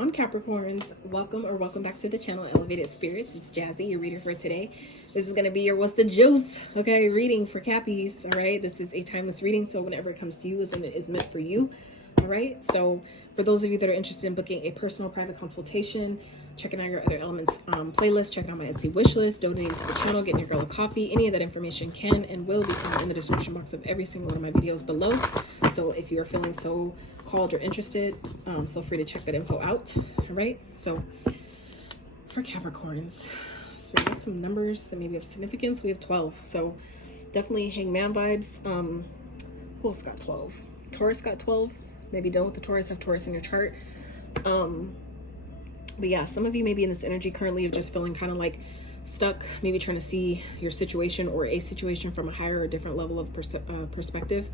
on, Capricorns? Welcome back to the channel, Elevated Spirits. It's Jazzy, your reader for today. This is going to be your What's the Juice, okay, reading for Cappies, all right? This is a timeless reading, so whenever it comes to you, it is meant for you, all right? So for those of you that are interested in booking a personal private consultation, checking out your other elements playlist, checking out my Etsy wish list, donating to the channel, getting your girl a coffee, any of that information can and will be found in the description box of every single one of my videos below. So if you are feeling so called or interested, feel free to check that info out. All right, so for Capricorns, so we got some numbers that maybe have significance. We have 12, so definitely hangman vibes. Who else got 12? Taurus got 12. Maybe done with the Taurus, have Taurus in your chart. But yeah, some of you may be in this energy currently of just feeling kind of like stuck, maybe trying to see your situation or a situation from a higher or different level of perspective.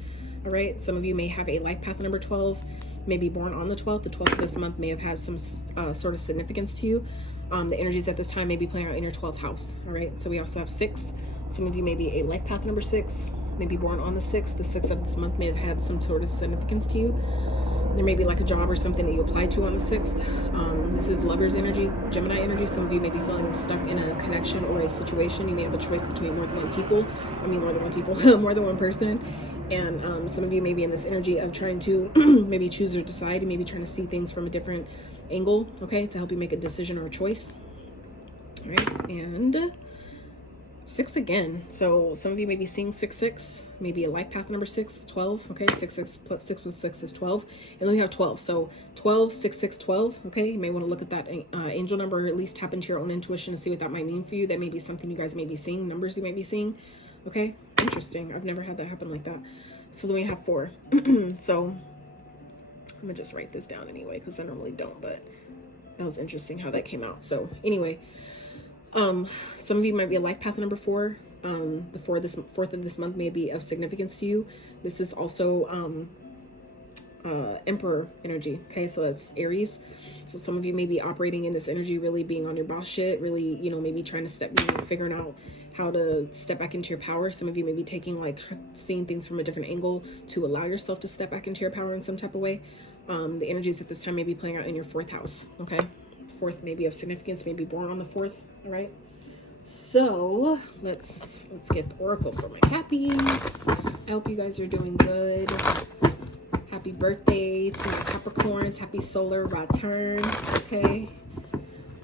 All right, some of you may have a life path number 12, may be born on the 12th. The 12th of this month may have had some sort of significance to you. The energies at this time may be playing out in your 12th house. All right, so we also have 6. Some of you may be a life path number 6, may be born on the 6th. The 6th of this month may have had some sort of significance to you. There may be like a job or something that you applied to on the 6th. This is lover's energy, Gemini energy. Some of you may be feeling stuck in a connection or a situation. You may have a choice between more than one person. And some of you may be in this energy of trying to maybe choose or decide. You may be trying to see things from a different angle, okay, to help you make a decision or a choice. All right, and 6 again. So some of you may be seeing 6-6, maybe a life path number 6, 12. Okay, 6 plus 6 is 12, and then we have 12. So 12, 6, 6, 12. Okay, you may want to look at that angel number, or at least tap into your own intuition and see what that might mean for you. That may be something you guys may be seeing, numbers you may be seeing. Okay, interesting. I've never had that happen like that. So then we have 4. So I'm gonna just write this down anyway because I normally don't, but that was interesting how that came out. So anyway. Some of you might be a life path number 4. The 4th of this month may be of significance to you. This is also Emperor energy. Okay, so that's Aries. So some of you may be operating in this energy, really being on your boss shit, really, maybe trying to figuring out how to step back into your power. Some of you may be taking seeing things from a different angle to allow yourself to step back into your power in some type of way. The energies at this time may be playing out in your 4th house. Okay, 4th may be of significance, may be born on the 4th. All right, so let's get the oracle for my Cappies. I hope you guys are doing good. Happy birthday to my Capricorns. Happy solar return. Okay,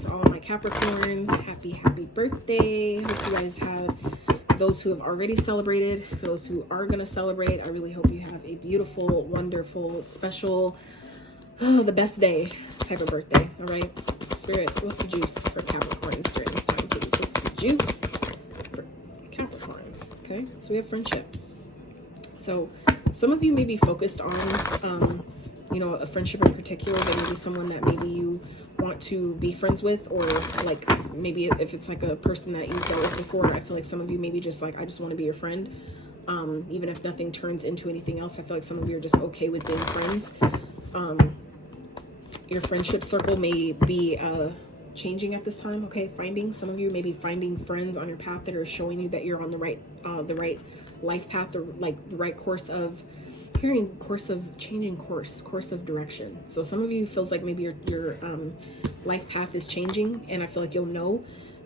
to all my Capricorns, happy birthday. Hope you guys have, those who have already celebrated, for those who are going to celebrate, I really hope you have a beautiful, wonderful, special, the best day type of birthday. All right, Spirit, what's the juice for Capricorns during this time, please? What's the juice for Capricorns? Okay, so we have friendship. So some of you may be focused on a friendship in particular. There may be someone that maybe you want to be friends with, or maybe if it's like a person that you've dealt with before. I feel like some of you maybe just I just want to be your friend, even if nothing turns into anything else. I feel like some of you are just okay with being friends. Your friendship circle may be changing at this time. Okay, some of you may be finding friends on your path that are showing you that you're on the right life path, or the right course of changing course of direction. So some of you feels like maybe your life path is changing, and I feel like you'll know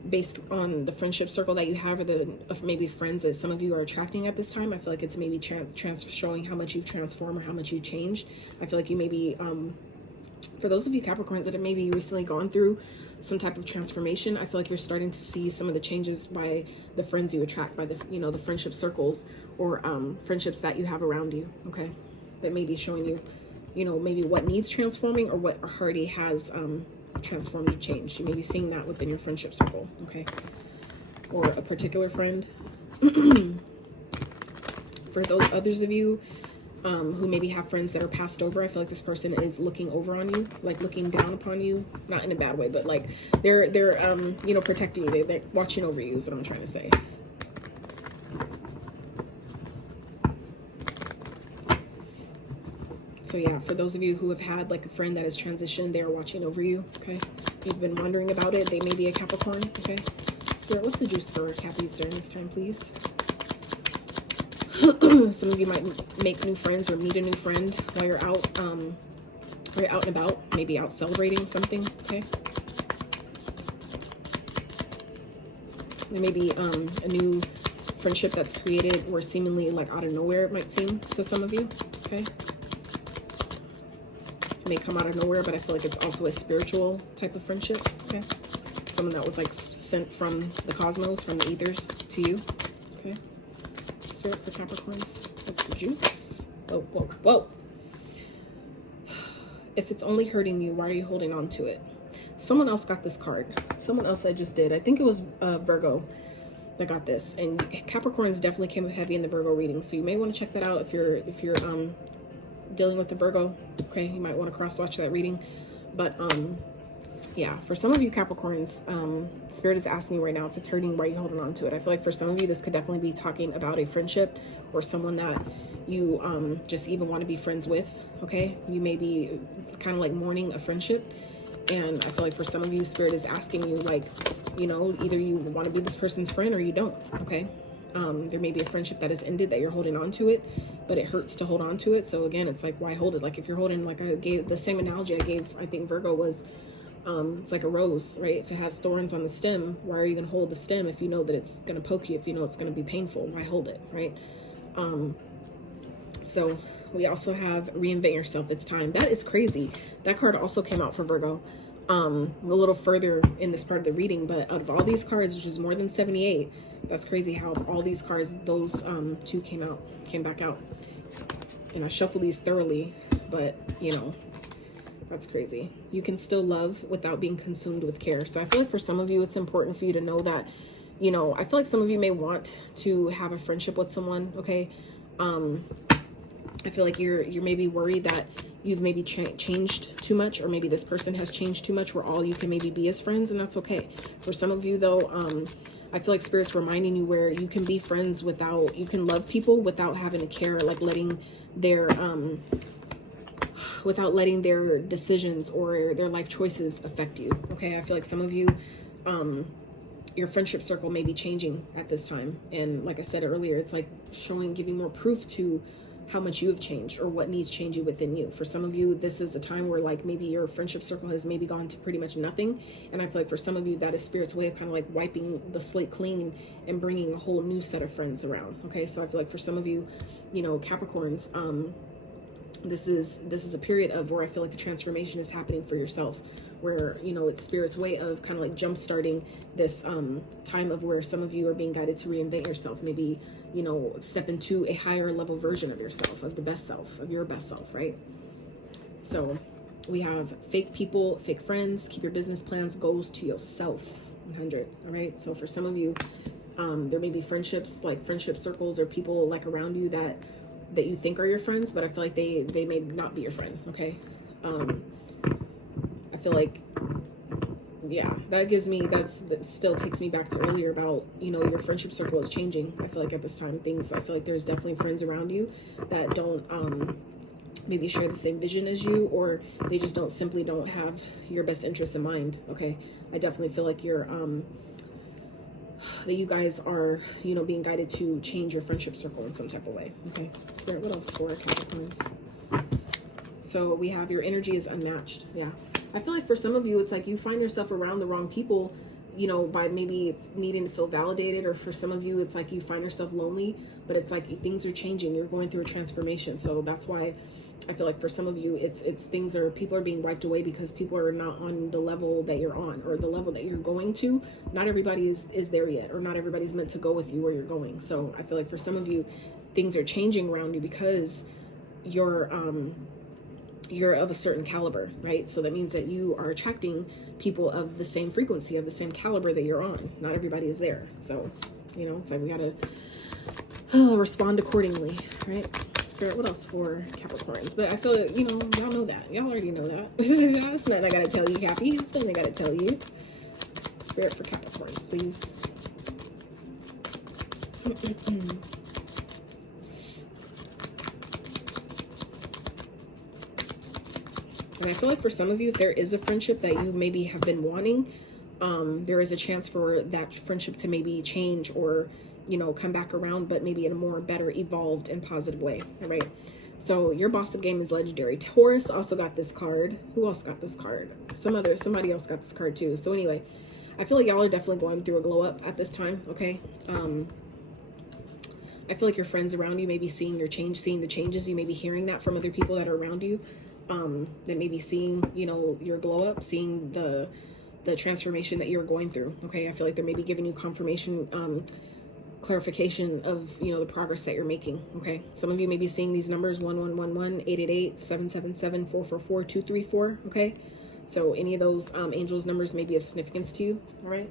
based on the friendship circle that you have, or the maybe friends that some of you are attracting at this time. I feel like it's maybe showing how much you've transformed or how much you've changed. I feel like you may be for those of you Capricorns that have maybe recently gone through some type of transformation, I feel like you're starting to see some of the changes by the friends you attract, by the the friendship circles, or friendships that you have around you. Okay, that may be showing you maybe what needs transforming, or what already has transformed or changed. You may be seeing that within your friendship circle. Okay, or a particular friend. For those others of you who maybe have friends that are passed over, I feel like this person is looking over on you, looking down upon you, not in a bad way, but they're protecting you. They're watching over you is what I'm trying to say. So yeah, for those of you who have had a friend that has transitioned, they are watching over you. Okay, you've been wondering about it. They may be a Capricorn. Okay, Spirit, what's the juice for Cappies during this time, please? Some of you might make new friends or meet a new friend while you're out Or out and about, maybe out celebrating something, okay? There may be a new friendship that's created or seemingly like out of nowhere, it might seem to some of you, okay? It may come out of nowhere, but I feel like it's also a spiritual type of friendship, okay? Someone that was like sent from the cosmos, from the ethers to you, okay? Spirit for Capricorns, that's the juice. Whoa, whoa, whoa. If it's only hurting you, why are you holding on to it? Someone else got this card. Someone else I just did. I think it was Virgo that got this. And Capricorns definitely came up heavy in the Virgo reading. So you may want to check that out if you're dealing with the Virgo. Okay, you might want to cross-watch that reading. But yeah, for some of you Capricorns, Spirit is asking you right now, if it's hurting, why are you holding on to it? I feel like for some of you, this could definitely be talking about a friendship or someone that you just even want to be friends with, okay? You may be kind of like mourning a friendship. And I feel like for some of you, Spirit is asking you, like, you know, either you want to be this person's friend or you don't, okay? There may be a friendship that has ended that you're holding on to it, but it hurts to hold on to it. So again, it's like, why hold it? Like if you're holding, like I gave the same analogy I gave, I think Virgo was, it's like a rose, right? If it has thorns on the stem, why are you going to hold the stem if you know that it's going to poke you, if you know it's going to be painful? Why hold it, right? So we also have reinvent yourself. It's time. That is crazy. That card also came out for Virgo a little further in this part of the reading. But out of all these cards, which is more than 78, that's crazy how all these cards, those two came back out. And I shuffled these thoroughly, but you know, that's crazy. You can still love without being consumed with care. So I feel like for some of you, it's important for you to know that, you know, I feel like some of you may want to have a friendship with someone, okay? I feel like you're maybe worried that you've maybe changed too much, or maybe this person has changed too much where all you can maybe be as friends, and that's okay. For some of you though, I feel like Spirit's reminding you where you can be friends without, you can love people without having to care, like letting their, without letting their decisions or their life choices affect you, okay? I feel like some of you, your friendship circle may be changing at this time. And like I said earlier, it's like giving more proof to how much you have changed or what needs changing within you. For some of you, this is a time where like maybe your friendship circle has maybe gone to pretty much nothing. And I feel like for some of you, that is Spirit's way of kind of like wiping the slate clean and bringing a whole new set of friends around. Okay. So I feel like for some of you, you know, Capricorns, this is a period of where I feel like the transformation is happening for yourself, where, you know, it's Spirit's way of kind of like jump starting this time of where some of you are being guided to reinvent yourself, maybe, you know, step into a higher level version of yourself, of the best self, of your best self, right? So we have fake people, fake friends, keep your business plans, goals to yourself, 100, all right? So for some of you, there may be friendships, like friendship circles or people like around you that you think are your friends, but I feel like they may not be your friend, okay? I feel like, yeah, that still takes me back to earlier about, you know, your friendship circle is changing. I feel like at this time, I feel like there's definitely friends around you that don't maybe share the same vision as you, or they just simply don't have your best interests in mind, okay? I definitely feel like that you guys are, you know, being guided to change your friendship circle in some type of way, okay? Spirit, what else for Capricorns? So we have your energy is unmatched, yeah. I feel like for some of you, it's like you find yourself around the wrong people, you know, by maybe needing to feel validated, or for some of you, it's like you find yourself lonely, but it's like things are changing. You're going through a transformation. So that's why I feel like for some of you, people are being wiped away because people are not on the level that you're on, or the level that you're going to. Not everybody is there yet, or not everybody's meant to go with you where you're going. So I feel like for some of you, things are changing around you because you're of a certain caliber, right? So that means that you are attracting people of the same frequency, of the same caliber that you're on. Not everybody is there. So, you know, it's like we gotta respond accordingly, right? Spirit, what else for Capricorns? But I feel like, you know, y'all know that. Y'all already know that. It's nothing I gotta tell you, Cappy. It's nothing I gotta tell you. Spirit for Capricorns, please. And I feel like for some of you, if there is a friendship that you maybe have been wanting, there is a chance for that friendship to maybe change or, you know, come back around, but maybe in a more better, evolved and positive way. All right. So your boss up game is legendary. Taurus also got this card. Who else got this card? Somebody else got this card too. So anyway, I feel like y'all are definitely going through a glow up at this time, okay? I feel like your friends around you may be seeing your change, seeing the changes. You may be hearing that from other people that are around you, that may be seeing, you know, your glow up, seeing the transformation that you're going through, okay? I feel like they're maybe giving you confirmation, clarification of, you know, the progress that you're making, okay? Some of you may be seeing these numbers: 1111, 888, 777, 444, 234, okay? So any of those angels numbers may be of significance to you, all right?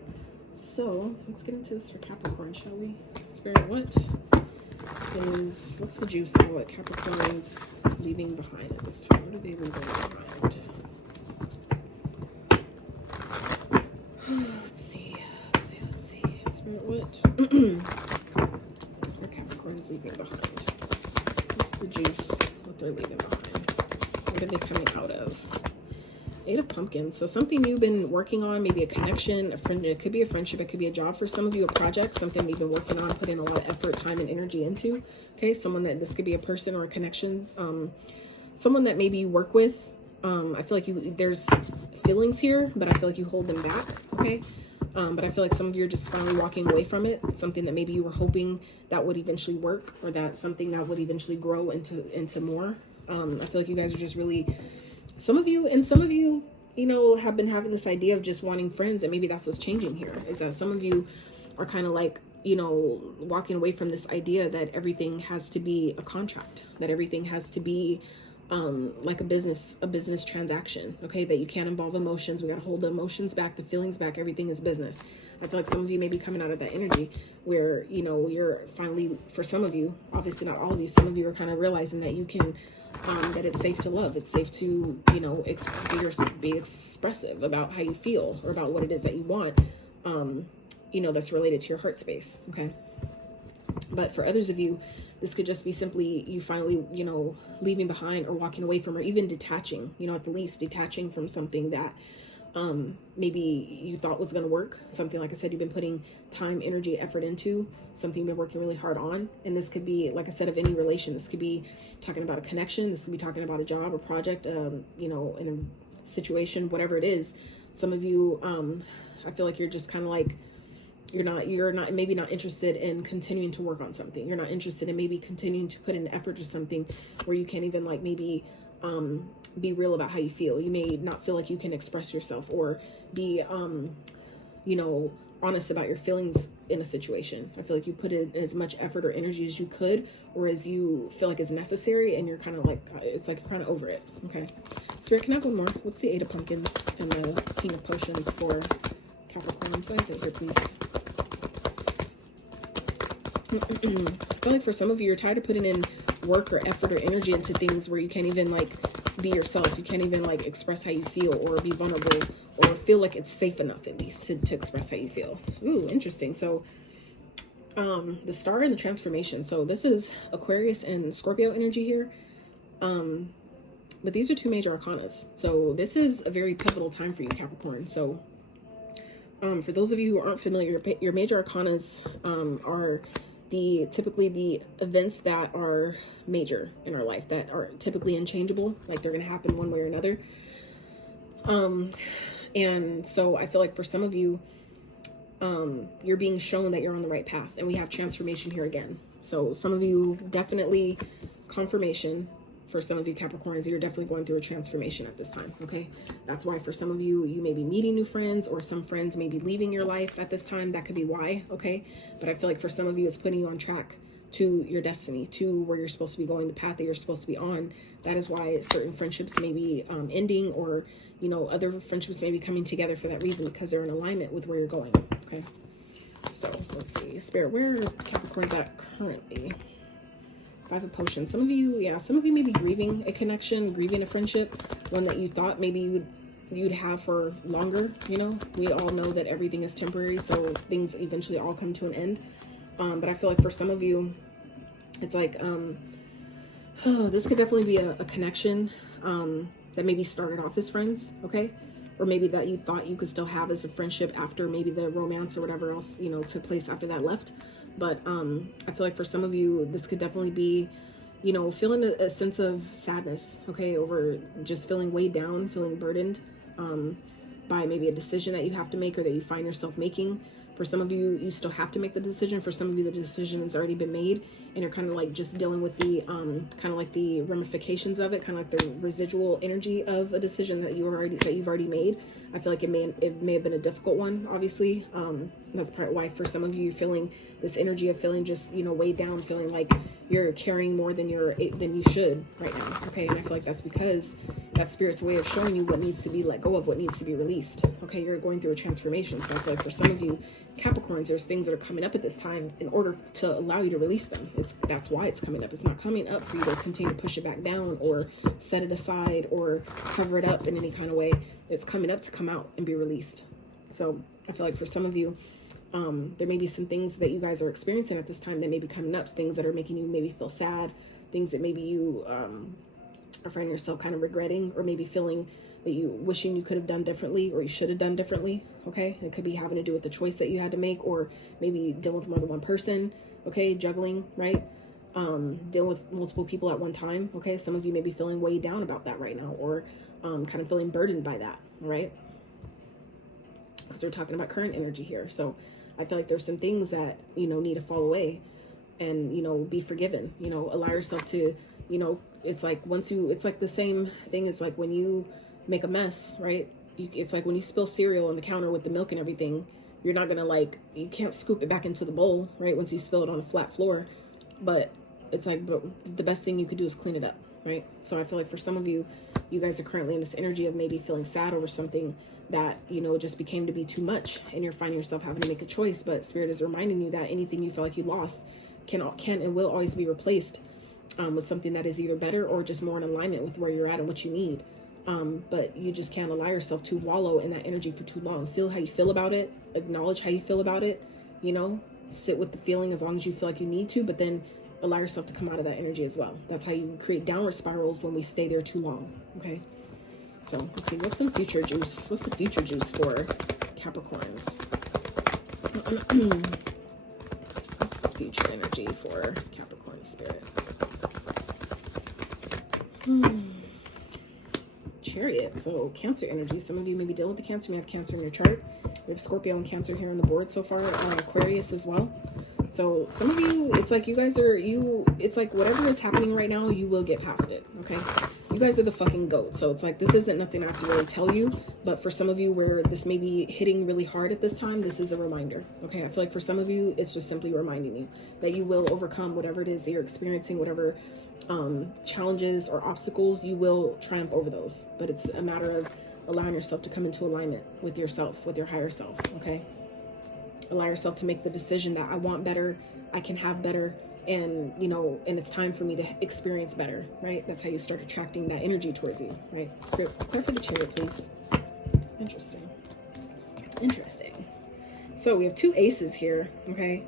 So let's get into this for Capricorn, shall we? Spirit, what's the juice of what Capricorn's leaving behind at this time? What are they leaving behind? Let's see. Spirit, what? What Capricorn is leaving behind? What's the juice? What they're leaving behind? What are they coming out of? 8 of Pumpkins. So something you've been working on, maybe a connection, a friend. It could be a friendship. It could be a job for some of you, a project, something you've been working on, putting a lot of effort, time, and energy into. Okay, someone that this could be a person or a connection. Someone that maybe you work with. I feel like there's feelings here, but I feel like you hold them back. Okay. But I feel like some of you are just finally walking away from it. Something that maybe you were hoping that would eventually work, or that something that would eventually grow into more. I feel like you guys are just really, some of you, you know, have been having this idea of just wanting friends, and maybe that's what's changing here, is that some of you are kind of like, you know, walking away from this idea that everything has to be a contract, that everything has to be like a business transaction, okay? That you can't involve emotions. We got to hold the emotions back, the feelings back. Everything is business. I feel like some of you may be coming out of that energy where, you know, you're finally, for some of you, obviously not all of you, some of you are kind of realizing that you can, that it's safe to love. It's safe to, you know, be expressive about how you feel, or about what it is that you want, you know, that's related to your heart space, okay? But for others of you, this could just be simply you finally, you know, leaving behind or walking away from, or even detaching, you know, at the least detaching from something that maybe you thought was going to work. Something, like I said, you've been putting time, energy, effort into, something you've been working really hard on. And this could be, like I said, of any relation. This could be talking about a connection. This could be talking about a job, a project, you know, in a situation, whatever it is. Some of you, I feel like you're just kind of like, you're not maybe not interested in continuing to work on something. You're not interested in maybe continuing to put in effort to something where you can't even like maybe be real about how you feel. You may not feel like you can express yourself or be you know, honest about your feelings in a situation. I feel like you put in as much effort or energy as you could, or as you feel like is necessary, and you're kind of like, it's like you're kind of over it. Okay, Spirit, can I have one more? What's the 8 of Pumpkins and the King of Potions for Capricorn? So I say here, please. I feel like for some of you, you're tired of putting in work or effort or energy into things where you can't even like be yourself. You can't even like express how you feel, or be vulnerable, or feel like it's safe enough at least to express how you feel. Ooh, interesting. So the Star and the Transformation. So this is Aquarius and Scorpio energy here. But these are 2 major arcanas. So this is a very pivotal time for you, Capricorn. So for those of you who aren't familiar, your major arcanas are typically the events that are major in our life, that are typically unchangeable, like they're going to happen one way or another. And so I feel like for some of you, you're being shown that you're on the right path, and we have transformation here again. So some of you, definitely confirmation. For some of you Capricorns, you're definitely going through a transformation at this time, okay? That's why for some of you, you may be meeting new friends, or some friends may be leaving your life at this time. That could be why, okay? But I feel like for some of you, it's putting you on track to your destiny, to where you're supposed to be going, the path that you're supposed to be on. That is why certain friendships may be ending, or, you know, other friendships may be coming together for that reason, because they're in alignment with where you're going, okay? So let's see, Spirit, where are Capricorns at currently? 5 of Potions. Some of you may be grieving a connection, grieving a friendship, one that you thought maybe you'd have for longer. You know, we all know that everything is temporary, so things eventually all come to an end. But I feel like for some of you, it's like, this could definitely be a connection that maybe started off as friends, okay? Or maybe that you thought you could still have as a friendship after maybe the romance or whatever else, you know, took place after that left. But I feel like for some of you, this could definitely be, you know, feeling a sense of sadness, okay, over just feeling weighed down, feeling burdened by maybe a decision that you have to make or that you find yourself making. For some of you, you still have to make the decision. For some of you, the decision has already been made, and you're kind of like just dealing with the kind of like the ramifications of it, kind of like the residual energy of a decision that you've already made. I feel like it may have been a difficult one, obviously. That's part why for some of you, you're feeling this energy of feeling just, you know, weighed down, feeling like you're carrying more than you should right now. Okay, and I feel like that's because that Spirit's way of showing you what needs to be let go of, what needs to be released. Okay, you're going through a transformation. So I feel like for some of you Capricorns, there's things that are coming up at this time in order to allow you to release them. That's why it's coming up. It's not coming up for you to continue to push it back down or set it aside or cover it up in any kind of way. It's coming up to come out and be released. So I feel like for some of you, there may be some things that you guys are experiencing at this time that may be coming up, things that are making you maybe feel sad, things that maybe you are finding yourself kind of regretting, or maybe feeling that you wishing you could have done differently or you should have done differently. Okay, it could be having to do with the choice that you had to make, or maybe dealing with more than one person. Okay, juggling, right? Dealing with multiple people at one time. Okay, some of you may be feeling weighed down about that right now, or kind of feeling burdened by that, right? Because we're talking about current energy here. So I feel like there's some things that, you know, need to fall away and, you know, be forgiven. You know, allow yourself to, you know, it's like it's like the same thing as like when you make a mess, right? It's like when you spill cereal on the counter with the milk and everything, you're not gonna you can't scoop it back into the bowl, right? Once you spill it on a flat floor. But it's like, but the best thing you could do is clean it up, right? So I feel like for some of you, you guys are currently in this energy of maybe feeling sad over something that, you know, just became to be too much, and you're finding yourself having to make a choice. But Spirit is reminding you that anything you feel like you lost can and will always be replaced with something that is either better or just more in alignment with where you're at and what you need. But you just can't allow yourself to wallow in that energy for too long. Feel how you feel about it, acknowledge how you feel about it, you know, sit with the feeling as long as you feel like you need to, but then allow yourself to come out of that energy as well. That's how you create downward spirals when we stay there too long. Okay, so let's see, what's some future juice? What's the future juice for Capricorns? What's the future energy for Capricorn Spirit? Chariot. So Cancer energy. Some of you may be dealing with the Cancer. You may have Cancer in your chart. We have Scorpio and Cancer here on the board so far. Aquarius as well. So some of you, it's like you guys are, it's like whatever is happening right now, you will get past it, okay? You guys are the fucking GOAT. So it's like, this isn't nothing I have to really tell you, but for some of you where this may be hitting really hard at this time, this is a reminder, okay? I feel like for some of you, it's just simply reminding you that you will overcome whatever it is that you're experiencing, whatever challenges or obstacles, you will triumph over those. But it's a matter of allowing yourself to come into alignment with yourself, with your higher self, okay? Allow yourself to make the decision that I want better, I can have better, and, you know, and it's time for me to experience better, right? That's how you start attracting that energy towards you, right? Spirit, clear for the Chariot, please. Interesting. So we have two aces here, okay?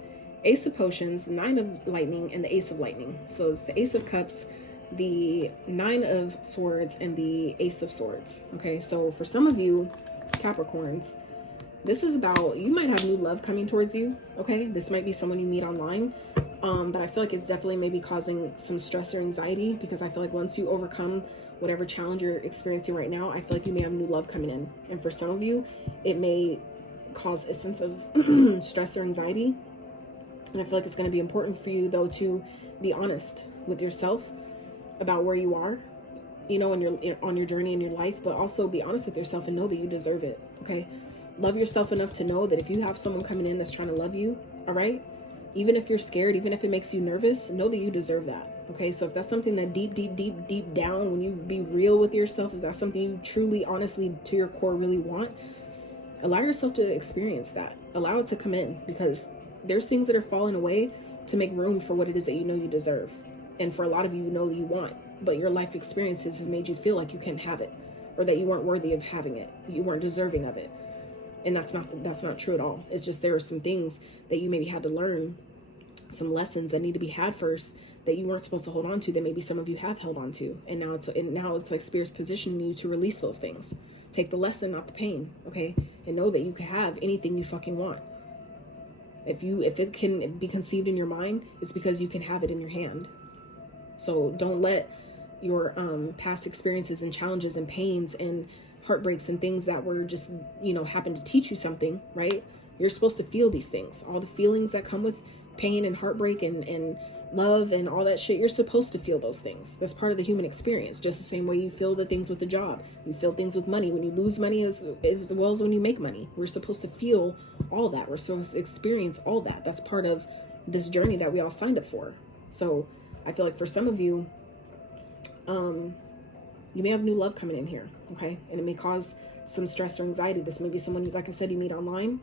Ace of Potions, the Nine of Lightning, and the Ace of Lightning. So it's the Ace of Cups, the Nine of Swords, and the Ace of Swords, okay? So for some of you Capricorns, this is about, you might have new love coming towards you, okay? This might be someone you meet online, but I feel like it's definitely maybe causing some stress or anxiety, because I feel like once you overcome whatever challenge you're experiencing right now, I feel like you may have new love coming in. And for some of you, it may cause a sense of stress or anxiety. And I feel like it's going to be important for you, though, to be honest with yourself about where you are, you know, on your journey in your life, but also be honest with yourself and know that you deserve it, okay? Love yourself enough to know that if you have someone coming in that's trying to love you, all right, even if you're scared, even if it makes you nervous, know that you deserve that, okay? So if that's something that deep down, when you be real with yourself, if that's something you truly, honestly, to your core really want, allow yourself to experience that. Allow it to come in, because there's things that are falling away to make room for what it is that you know you deserve. And for a lot of you, you know you want, but your life experiences has made you feel like you can't have it, or that you weren't worthy of having it. You weren't deserving of it. And that's not true at all. It's just there are some things that you maybe had to learn, some lessons that need to be had first that you weren't supposed to hold on to, that maybe some of you have held on to. And now it's like Spirit's positioning you to release those things. Take the lesson, not the pain, okay? And know that you can have anything you fucking want. If it can be conceived in your mind, it's because you can have it in your hand. So don't let your past experiences and challenges and pains and heartbreaks and things that were just, you know, happen to teach you something, right? You're supposed to feel these things, all the feelings that come with pain and heartbreak and love and all that shit. You're supposed to feel those things. That's part of the human experience. Just the same way you feel the things with the job, you feel things with money when you lose money as well as when you make money. We're supposed to feel all that. We're supposed to experience all that. That's part of this journey that we all signed up for. So I feel like for some of you, you may have new love coming in here, okay? And it may cause some stress or anxiety. This may be someone, like I said, you meet online.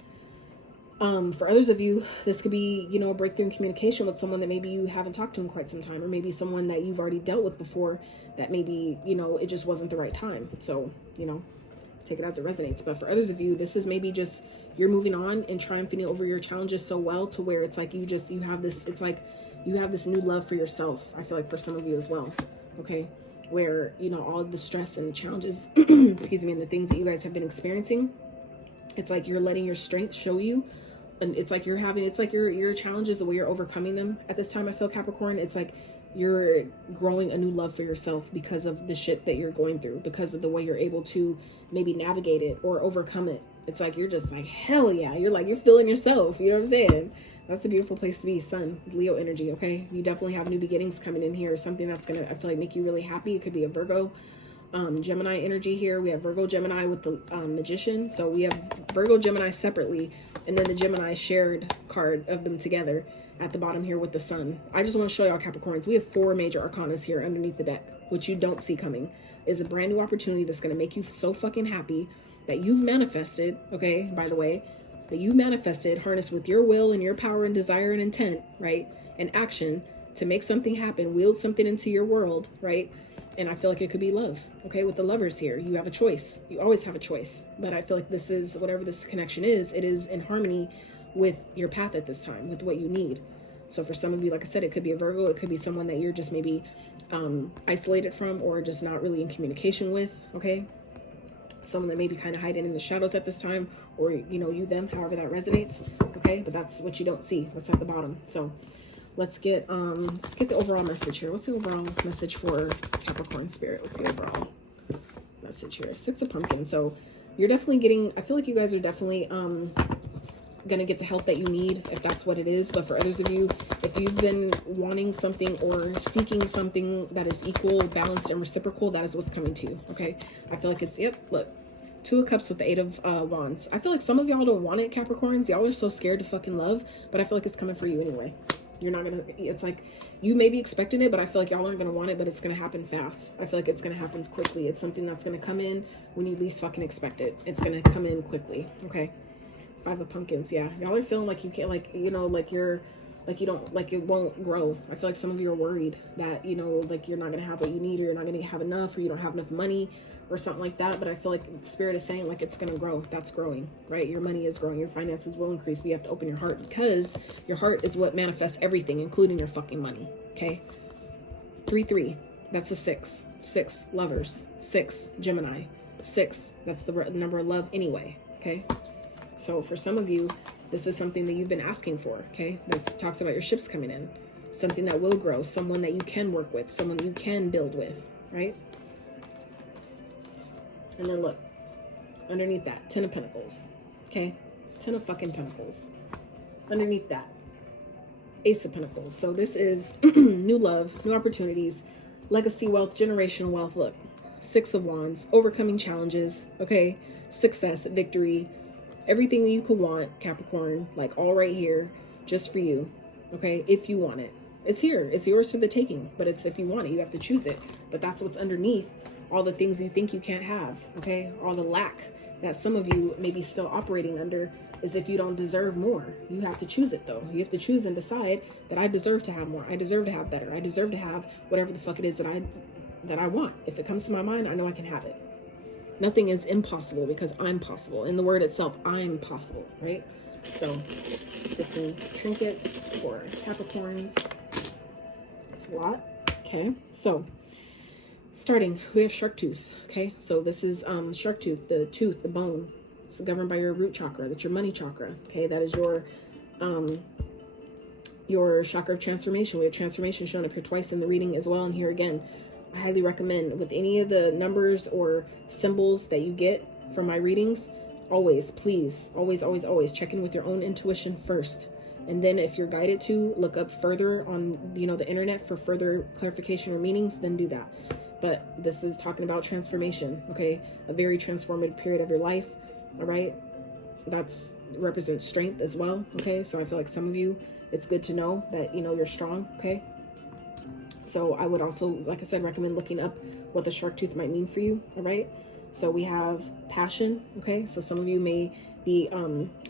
For others of you, this could be, you know, a breakthrough in communication with someone that maybe you haven't talked to in quite some time, or maybe someone that you've already dealt with before that maybe, you know, it just wasn't the right time. So, you know, take it as it resonates. But for others of you, this is maybe just you're moving on and triumphing over your challenges so well to where it's like you have this, it's like you have this new love for yourself. I feel like for some of you as well, okay? Where, you know, all the stress and the challenges, excuse me, and the things that you guys have been experiencing, it's like you're letting your strength show you. And it's like you're having, it's like your challenges, the way you're overcoming them at this time, I feel, Capricorn, it's like you're growing a new love for yourself because of the shit that you're going through, because of the way you're able to maybe navigate it or overcome it. It's like, you're just like, hell yeah. You're like, you're feeling yourself. You know what I'm saying? That's a beautiful place to be. Sun, Leo energy. Okay. You definitely have new beginnings coming in here. Something that's going to, I feel like, make you really happy. It could be a Virgo, Gemini energy here. We have Virgo, Gemini with the Magician. So we have Virgo, Gemini separately, and then the Gemini shared card of them together at the bottom here with the Sun. I just want to show y'all, Capricorns, we have 4 major arcanas here underneath the deck, which you don't see coming. Is a brand new opportunity that's going to make you so fucking happy that you've manifested, okay, by the way, that you manifested, harnessed with your will and your power and desire and intent, right, and action to make something happen, wield something into your world, right? And I feel like it could be love, okay? With the Lovers here, you have a choice. You always have a choice. But I feel like this is, whatever this connection is, it is in harmony with your path at this time, with what you need. So for some of you, like I said, it could be a Virgo. It could be someone that you're just maybe isolated from or just not really in communication with, okay? Someone that may be kind of hiding in the shadows at this time, or, you know, you, them, however that resonates, okay? But that's what you don't see. What's at the bottom. So let's get the overall message here. What's the overall message for Capricorn spirit? What's the overall message here? 6 of Pumpkins. So you're definitely getting, I feel like you guys are definitely gonna get the help that you need, if that's what it is. But for others of you, if you've been wanting something or seeking something that is equal, balanced, and reciprocal, that is what's coming to you, okay? I feel like it's, yep, look, 2 of Cups with the 8 of Wands. I feel like some of y'all don't want it, Capricorns. Y'all are so scared to fucking love, but I feel like it's coming for you anyway. You're not gonna, it's like you may be expecting it, but I feel like y'all aren't gonna want it, but it's gonna happen fast. I feel like it's gonna happen quickly. It's something that's gonna come in when you least fucking expect it. It's gonna come in quickly, okay? 5 of Pumpkins. Yeah, y'all are feeling like you can't, like, you know, like you're, like you don't, like it won't grow. I feel like some of you are worried that, you know, like you're not gonna have what you need, or you're not gonna have enough, or you don't have enough money or something like that. But I feel like Spirit is saying like it's gonna grow. That's growing, right? Your money is growing, your finances will increase, but you have to open your heart, because your heart is what manifests everything, including your fucking money, okay? 3-3, that's the 6. 6, Lovers. 6, Gemini. 6, that's the number of love anyway, okay? So for some of you, this is something that you've been asking for, okay? This talks about your ships coming in. Something that will grow, someone that you can work with, someone you can build with, right? And then look, underneath that, 10 of Pentacles, okay? 10 of fucking Pentacles. Underneath that, Ace of Pentacles. So this is new love, new opportunities, legacy wealth, generational wealth. Look, 6 of Wands, overcoming challenges, okay? Success, victory, everything that you could want, Capricorn, like all right here, just for you, okay? If you want it. It's here. It's yours for the taking, but it's if you want it, you have to choose it. But that's what's underneath all the things you think you can't have, okay? All the lack that some of you may be still operating under is if you don't deserve more. You have to choose it, though. You have to choose and decide that I deserve to have more. I deserve to have better. I deserve to have whatever the fuck it is that I want. If it comes to my mind, I know I can have it. Nothing is impossible because I'm possible. In the word itself, I'm possible, right? So, get some trinkets for Capricorns. It's a lot. Okay, so starting, we have shark tooth. Okay, so this is shark tooth, the bone. It's governed by your root chakra. That's your money chakra. Okay, that is your your chakra of transformation. We have transformation shown up here twice in the reading as well. And here again, I highly recommend with any of the numbers or symbols that you get from my readings, always, please, always check in with your own intuition first. And then if you're guided to look up further on, you know, the internet for further clarification or meanings, then do that. But this is talking about transformation, okay? A very transformative period of your life, all right? That's represents strength as well, okay? So I feel like some of you, it's good to know that, you know, you're strong, okay? So I would also, like I said, recommend looking up what the shark tooth might mean for you, all right? So we have passion, okay? So some of you may be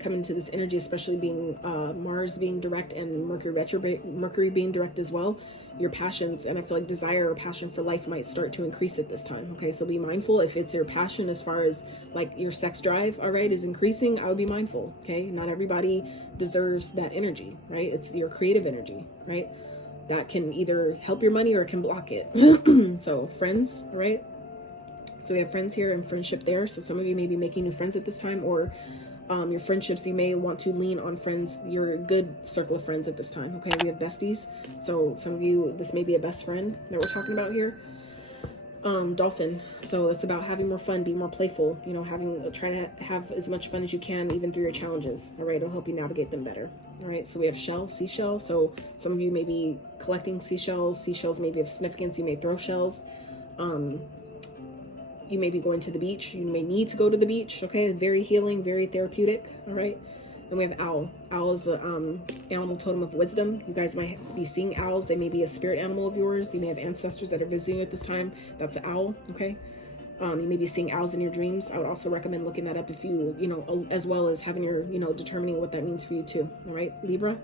coming to this energy, especially being Mars being direct and Mercury being direct as well. Your passions, and I feel like desire or passion for life might start to increase at this time, okay? So be mindful if it's your passion as far as like your sex drive, all right, is increasing. I would be mindful, okay? Not everybody deserves that energy, right? It's your creative energy, right? That can either help your money or it can block it. So friends, right? So we have friends here and friendship there. So some of you may be making new friends at this time, or your friendships, you may want to lean on friends, your good circle of friends at this time. Okay, we have besties. So some of you, this may be a best friend that we're talking about here. Dolphin. So it's about having more fun, be more playful, you know, try to have as much fun as you can, even through your challenges. All right, it'll help you navigate them better. All right, so we have seashell. So some of you may be collecting seashells. Seashells may be of significance. You may throw shells. You may be going to the beach. You may need to go to the beach. Okay, very healing, very therapeutic. All right, and we have owl. Owl is an animal totem of wisdom. You guys might be seeing owls. They may be a spirit animal of yours. You may have ancestors that are visiting at this time. That's an owl. Okay, you may be seeing owls in your dreams. I would also recommend looking that up if you know, as well as having your, you know, determining what that means for you too. All right, Libra.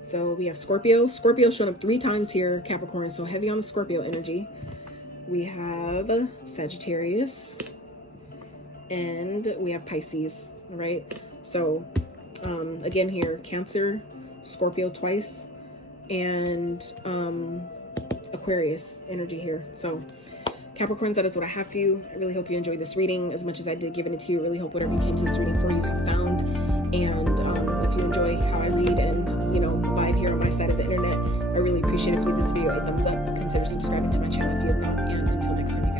So we have Scorpio. Scorpio showing up 3 times here, Capricorn. So heavy on the Scorpio energy. We have Sagittarius and we have Pisces, right? So again here, Cancer, Scorpio twice, and Aquarius energy here. So Capricorns, that is what I have for you. I really hope you enjoyed this reading as much as I did giving it to you. I really hope whatever you came to this reading for, you have found. And if you enjoy how I read and, you know, vibe here on my side of the internet, I really appreciate it if you give this video a thumbs up. Consider subscribing to my channel if you have not. And until next time.